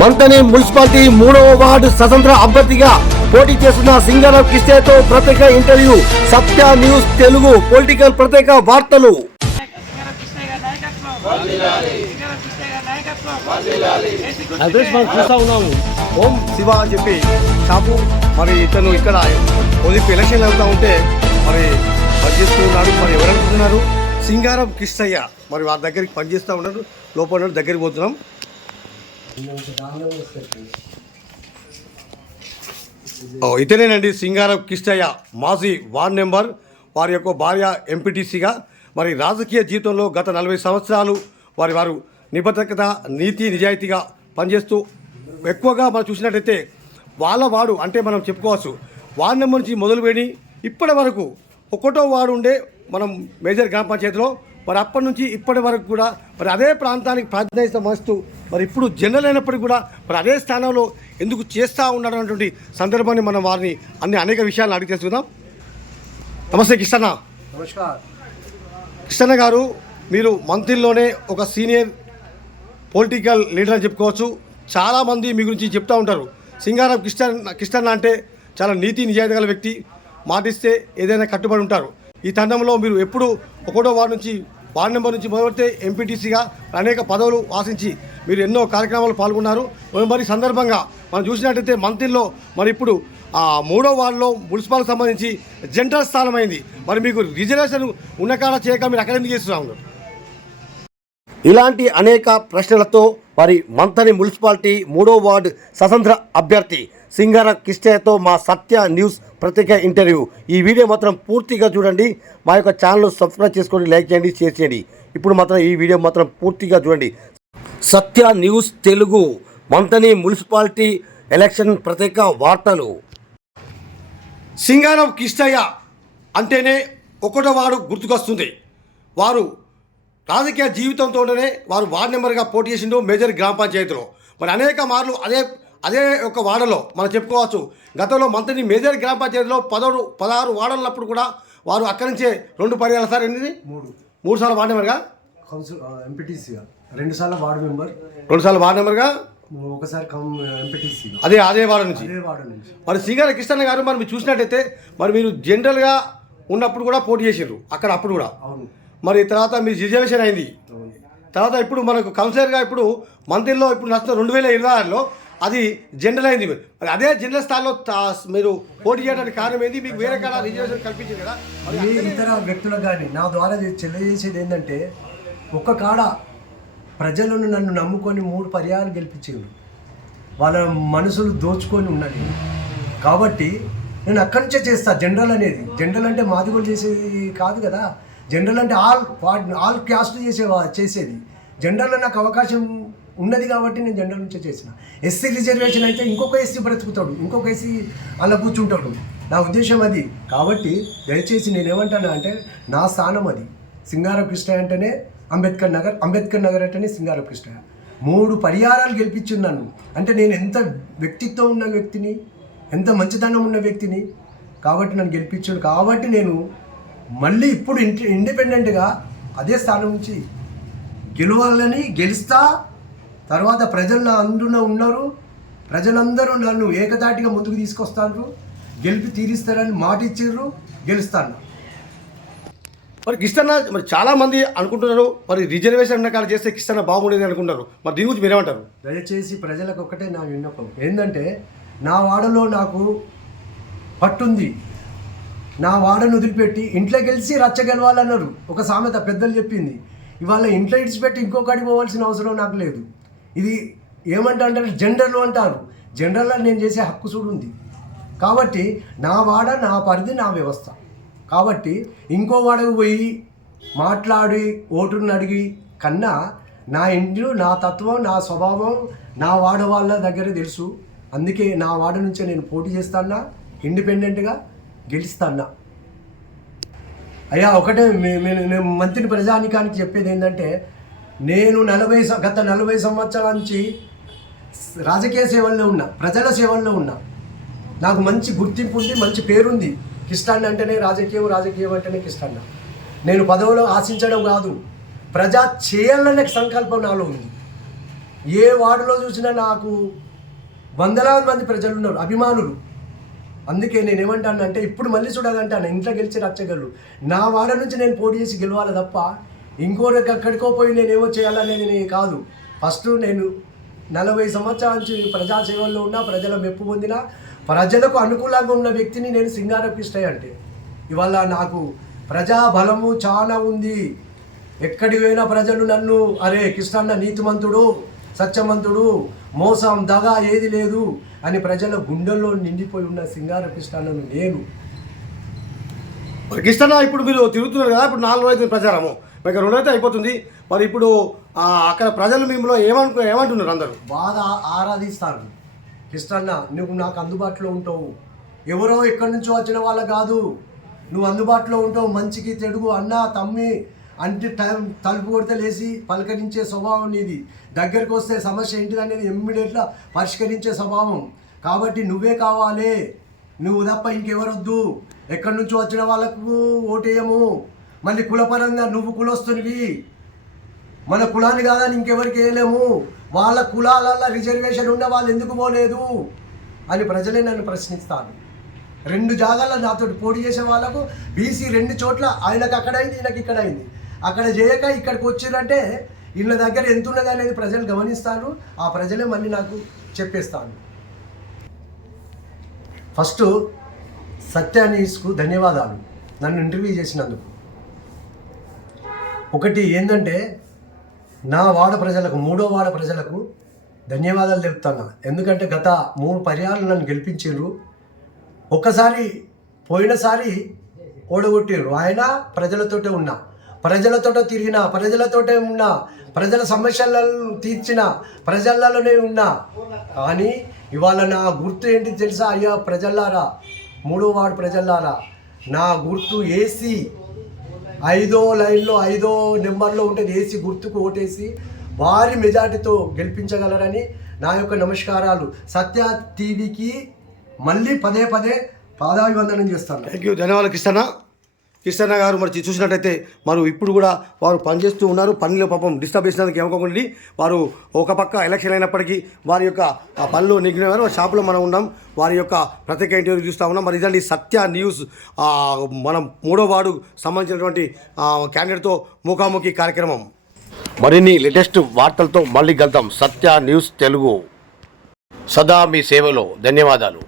Manthani municipality మూడవ ward స్వతంత్ర అభ్యర్థిగా పోటీ చేస్తున్న సింగరం కిష్టేతో ప్రత్యేక interview Satya news Telugu political ప్రత్యేక వార్తలు. కృష్ణయ్య కృష్ణయ్య కృష్ణయ్య అడ్రస్ మనం చూస్తా ఉన్నాము. ఓం శివ అని చెప్పి షాపు మరి ఇతను ఇక్కడ పొలిపి ఎలక్షన్ వెళ్తా ఉంటే మరి పనిచేస్తూ ఉన్నాడు మరి ఎవరు అనుకుంటున్నారు? సింగారం కిష్టయ్య మరి వారి దగ్గరికి పనిచేస్తూ ఉన్నారు లోపల దగ్గరికి పోతున్నాం. ఇతనేనండి సింగారం కిష్టయ్య మాజీ వార్డ్ నెంబర్ వారి యొక్క భార్య ఎంపీటీసీగా. మరి రాజకీయ జీవితంలో గత నలభై సంవత్సరాలు వారి వారు నిబద్ధత నీతి నిజాయితీగా పనిచేస్తూ ఎక్కువగా మనం చూసినట్టయితే వాళ్ళ వాడు అంటే మనం చెప్పుకోవచ్చు. వార్డ్ నెంబర్ నుంచి మొదలుపెట్టి ఇప్పటి వరకు ఒకటో వాడు ఉండే మనం మేజర్ గ్రామ పంచాయతీలో మరి అప్పటి నుంచి ఇప్పటి వరకు కూడా మరి అదే ప్రాంతానికి ప్రాధాన్యత వస్తూ మరి ఇప్పుడు జనరల్ అయినప్పటికీ కూడా మరి అదే స్థానంలో ఎందుకు చేస్తూ ఉన్నాడు అన్నటువంటి సందర్భాన్ని మనం వారిని అన్ని అనేక విషయాలను అడిగి తెలుసుకుందాం. నమస్తే కిష్టన్న నమస్కార్. గారు మీరు మంత్రిలోనే ఒక సీనియర్ పొలిటికల్ లీడర్ అని చెప్పుకోవచ్చు. చాలామంది మీ గురించి చెప్తూ ఉంటారు. సింగారం కృష్ణ కృష్ణన్న అంటే చాలా నీతి నిజాయితీ గల వ్యక్తి. మాటిస్తే ఏదైనా కట్టుబడి ఉంటారు. ఈ తండంలో మీరు ఎప్పుడు ఒకటో వార్డు నుంచి వార్డు నెంబర్ నుంచి మొదలెడితే ఎంపీటీసీగా అనేక పదవులు ఆశించి మీరు ఎన్నో కార్యక్రమాలు పాల్గొన్నారు. మరి సందర్భంగా మనం చూసినట్టయితే మంత్రిలో మరి ఇప్పుడు ఆ మూడో వార్డులో మున్సిపాల్ సంబంధించి జనరల్ స్థానం అయింది మరి మీకు రిజర్వేషన్ ఉన్న కాడ చేయక మీరు అక్కడ ఎందుకు చేస్తున్నా ఉన్నారు ఇలాంటి అనేక ప్రశ్నలతో మరి మంతని మున్సిపాలిటీ మూడో వార్డు స్వతంత్ర అభ్యర్థి సింగార కిష్టయ్యతో మా సత్య న్యూస్ ప్రత్యేక ఇంటర్వ్యూ. ఈ వీడియో మాత్రం పూర్తిగా చూడండి. మా యొక్క ఛానల్ సబ్స్క్రైబ్ చేసుకోండి లైక్ చేయండి షేర్ చేయండి. ఇప్పుడు మాత్రం ఈ వీడియో మాత్రం పూర్తిగా చూడండి. Satya news Telugu Manthani municipality election ప్రత్యేక వార్తలు. సింగారం కిష్టయ్య అంటేనే ఒకటో వాడు గుర్తుకొస్తుంది. వారు రాజకీయ జీవితంతోనే వారు వార్డు నెంబర్గా పోటీ చేసిండు మేజర్ గ్రామ పంచాయతీలో. మరి అనేక మార్లు అదే అదే ఒక వార్డులో మనం చెప్పుకోవచ్చు. గతంలో మంత్రిని మేజర్ గ్రామ పంచాయతీలో పదహారు పదహారు వార్డులప్పుడు కూడా వారు అక్కడి నుంచే రెండు పర్యాలు సార్ ఎనిమిది మూడు. మూడు సార్లు వార్డు నెంబర్గా కౌన్సిల్ ఎంపీటీసీగా రెండు సార్లు వార్డు మెంబర్. రెండు సార్లు వార్డు నెంబర్గా ఒకసారి అదే అదే వార్డు నుంచి. అదే వార్డు నుంచి. మరి సింగార కృష్ణ గారు మరి మీరు చూసినట్టయితే మరి మీరు జనరల్గా ఉన్నప్పుడు కూడా పోటీ చేసారు అక్కడ అప్పుడు కూడా. అవును. మరి తర్వాత మీ రిజర్వేషన్ అయింది. తర్వాత ఇప్పుడు మనకు కౌన్సిలర్గా ఇప్పుడు మంత్రిలో ఇప్పుడు నచ్చిన రెండు వేల ఇరవై ఆరులో అది జనరల్ అయింది. మరి అదే జనరల్ స్థాయిలో మీరు పోటీ చేయడానికి కారణం ఏంది మీకు వేరే కాడ రిజర్వేషన్ కల్పించింది కదా. మరి ఏ ఇతర వ్యక్తులకు కానీ నా ద్వారా తెలియజేసేది ఏంటంటే ఒక్క కాడ ప్రజలను నన్ను నమ్ముకొని మూడు పర్యాలు గెలిపించారు వాళ్ళ మనసులు దోచుకొని ఉన్నది. కాబట్టి నేను అక్కడి నుంచే చేస్తా. జనరల్ అనేది. జనరల్ అంటే మాది కూడా చేసేది కాదు కదా. జనరల్ అంటే ఆల్ ఆల్ క్యాస్ట్ చేసే చేసేది. జనరల్లో నాకు అవకాశం ఉన్నది కాబట్టి నేను జనరల్ నుంచే చేసిన. ఎస్సీ రిజర్వేషన్ అయితే ఇంకొక ఎస్సీ బ్రతుకుతాడు ఇంకొక ఎస్సీ అలా కూర్చుంటాడు. నా ఉద్దేశం అది. కాబట్టి దయచేసి నేనేమంటాను అంటే నా స్థానం అది. సింగారకృష్ణ అంటేనే అంబేద్కర్ నగర్ అంబేద్కర్ నగర్ అంటేనే సింగార మూడు పరిహారాలు గెలిపించింది నన్ను. అంటే నేను ఎంత వ్యక్తిత్వం ఉన్న వ్యక్తిని ఎంత మంచితనం ఉన్న వ్యక్తిని కాబట్టి నన్ను గెలిపించాడు. కాబట్టి నేను మళ్ళీ ఇప్పుడు ఇంటి ఇండిపెండెంట్గా అదే స్థానం నుంచి గెలవాలని గెలుస్తా తర్వాత ప్రజలు నా అందున ఉన్నారు. ప్రజలందరూ నన్ను ఏకదాటిగా ముందుకు తీసుకొస్తారు గెలిపి తీరుస్తారని మాట ఇచ్చిర్రు గెలుస్తాను. మరి కిష్టన్న మరి చాలా మంది అనుకుంటున్నారు మరి రిజర్వేషన్ కాడ చేస్తే కిష్టన్న బాగుండేది అనుకుంటారు. మరి దీని గురించి మీరేమంటారు? దయచేసి ప్రజలకు ఒకటే నా విన్నపం. ఏంటంటే నా వాడలో నాకు పట్టుంది. నా వాడను వదిలిపెట్టి ఇంట్లో గెలిచి రచ్చ గెలవాలన్నారు. ఒక సామెత పెద్దలు చెప్పింది. ఇవాళ ఇంట్లో ఇడిచిపెట్టి ఇంకొకటి పోవాల్సిన అవసరం నాకు లేదు. ఇది ఏమంటా అంటే జనరల్ అంటారు. జనరల్లో నేను చేసే హక్కు చూడు ఉంది కాబట్టి నా వాడ నా పరిధి నా వ్యవస్థ. కాబట్టి ఇంకో వాడకు పోయి మాట్లాడి ఓటుని అడిగి కన్నా నా ఇంట్లో నా తత్వం నా స్వభావం నా వాడ వాళ్ళ దగ్గర తెలుసు. అందుకే నా వాడ నుంచే నేను పోటీ చేస్తానా ఇండిపెండెంట్గా గెలుస్తానా అయ్యా ఒకటే నేను మంత్రి ప్రజానికానికి చెప్పేది ఏంటంటే నేను నలభై గత నలభై సంవత్సరాల నుంచి రాజకీయ సేవల్లో ఉన్నా ప్రజల సేవల్లో ఉన్నా నాకు మంచి గుర్తింపు ఉంది మంచి పేరుంది. కిష్టాన్ని అంటేనే రాజకీయం రాజకీయం అంటేనే కిష్టాన్న నేను పదవులో ఆశించడం కాదు. ప్రజా చేయాలనే సంకల్పం నాలో ఉంది. ఏ వార్డులో చూసినా నాకు వందలాది మంది ప్రజలు ఉన్నారు అభిమానులు. అందుకే నేను ఏమంటానంటే ఇప్పుడు మళ్ళీ చూడాలంటాను ఇంట్లో గెలిచి రచ్చగలరు నా వాడ నుంచి నేను పోటీ చేసి గెలవాలి తప్ప ఇంకోరికి ఎక్కడికో పోయి నేనేమో చేయాలనేది నేను కాదు. ఫస్ట్ నేను నలభై సంవత్సరాల నుంచి ప్రజాసేవల్లో ఉన్నా ప్రజల మెప్పు పొందిన ప్రజలకు అనుకూలంగా ఉన్న వ్యక్తిని నేను సింగారపు అంటే. ఇవాళ నాకు ప్రజా బలము చాలా ఉంది. ఎక్కడి పోయినా ప్రజలు నన్ను అరే కృష్ణన్న నీతిమంతుడు సత్యమంతుడు మోసం దగ ఏది లేదు అని ప్రజల గుండెల్లో నిండిపోయి ఉన్న సింగార కృష్ణన్నను నేను కృష్ణన్న ఇప్పుడు మీరు తిరుగుతున్నారు కదా ఇప్పుడు నాలుగు రోజుల ప్రచారము. మరి రుణైతే అయితే అయిపోతుంది. మరి ఇప్పుడు అక్కడ ప్రజలు మిమ్మల్ని ఏమను ఏమంటున్నారు అందరూ? బాగా ఆరాధిస్తారు. కృష్ణన్న నువ్వు నాకు అందుబాటులో ఉంటావు. ఎవరో ఎక్కడి నుంచో వచ్చిన వాళ్ళ కాదు. నువ్వు అందుబాటులో ఉంటావు. మంచికి తెలుగు అన్న తమ్మి అంటే టైం తలుపు కొడితే లేచి పలకరించే స్వభావం నీది. దగ్గరికి వస్తే సమస్య ఏంటిది అనేది ఇమ్మీడియట్గా పరిష్కరించే స్వభావం. కాబట్టి నువ్వే కావాలి. నువ్వు తప్ప ఇంకెవరొద్దు. ఎక్కడి నుంచో వచ్చిన వాళ్ళకు ఓటేయము. మళ్ళీ కులపరంగా నువ్వు కులొస్తునివి. మన కులాన్ని కాదని ఇంకెవరికి వేయలేము. వాళ్ళ కులాలలో రిజర్వేషన్ ఉన్న వాళ్ళు ఎందుకు పోలేదు? అని ప్రజలే నన్ను ప్రశ్నిస్తాను రెండు జాగాల్లో నాతో పోటీ చేసే వాళ్ళకు బీసీ రెండు చోట్ల ఆయనకు అక్కడైంది ఈయనకి ఇక్కడ అయింది అక్కడ చేయక ఇక్కడికి వచ్చిందంటే వీళ్ళ దగ్గర ఎంత ఉన్నది అనేది ప్రజలు గమనిస్తాను ఆ ప్రజలే మళ్ళీ నాకు చెప్పేస్తాను ఫస్ట్ సత్య ధన్యవాదాలు. నన్ను ఇంటర్వ్యూ చేసినందుకు. ఒకటి ఏంటంటే నా వాడ ప్రజలకు మూడో వాడ ప్రజలకు ధన్యవాదాలు తెలుపుతున్నా. ఎందుకంటే గత మూడు పర్యాలు నన్ను గెలిపించారు ఒక్కసారి పోయినసారి ఓడగొట్టారు ఆయన ప్రజలతోటే ఉన్నా. ప్రజలతోటే తిరిగిన ప్రజలతోటే ఉన్నా ప్రజల సమస్యలను తీర్చిన ప్రజలలోనే ఉన్నా. కానీ ఇవాళ నా గుర్తు ఏంటి తెలుసా? అయ్యా ప్రజల్లారా మూడో వాడు ప్రజల్లారా నా గుర్తు ఏసీ ఐదో లైన్లో ఐదో నెంబర్లో ఉంటే వేసి గుర్తుకు ఓటేసి భారీ మెజార్టీతో గెలిపించగలరని నా యొక్క నమస్కారాలు. సత్య టీవీకి మళ్ళీ పదే పదే పాదాభివందనం చేస్తాను. థ్యాంక్ యూ ధన్యవాదాలు కృష్ణ కిష్టన్న గారు మరి చూసినట్టయితే వారు ఇప్పుడు కూడా వారు పనిచేస్తూ ఉన్నారు. పనిలో పాపం డిస్టర్బ్ చేసినందుకు ఏమనుకోకండి. వారు ఒక పక్క ఎలక్షన్ అయినప్పటికీ వారి యొక్క ఆ పనిలో నిగ్నవారు షాపులో మనం ఉన్నాం. వారి యొక్క ప్రత్యేక ఇంటర్వ్యూ చూస్తూ ఉన్నాం. మరి ఇదండి సత్య న్యూస్. మనం మూడో వార్డు సంబంధించినటువంటి క్యాండిడేట్తో ముఖాముఖి కార్యక్రమం. మరిన్ని లేటెస్ట్ వార్తలతో మళ్ళీ కలుద్దాం. సత్య న్యూస్ తెలుగు. సదా మీ సేవలో. ధన్యవాదాలు.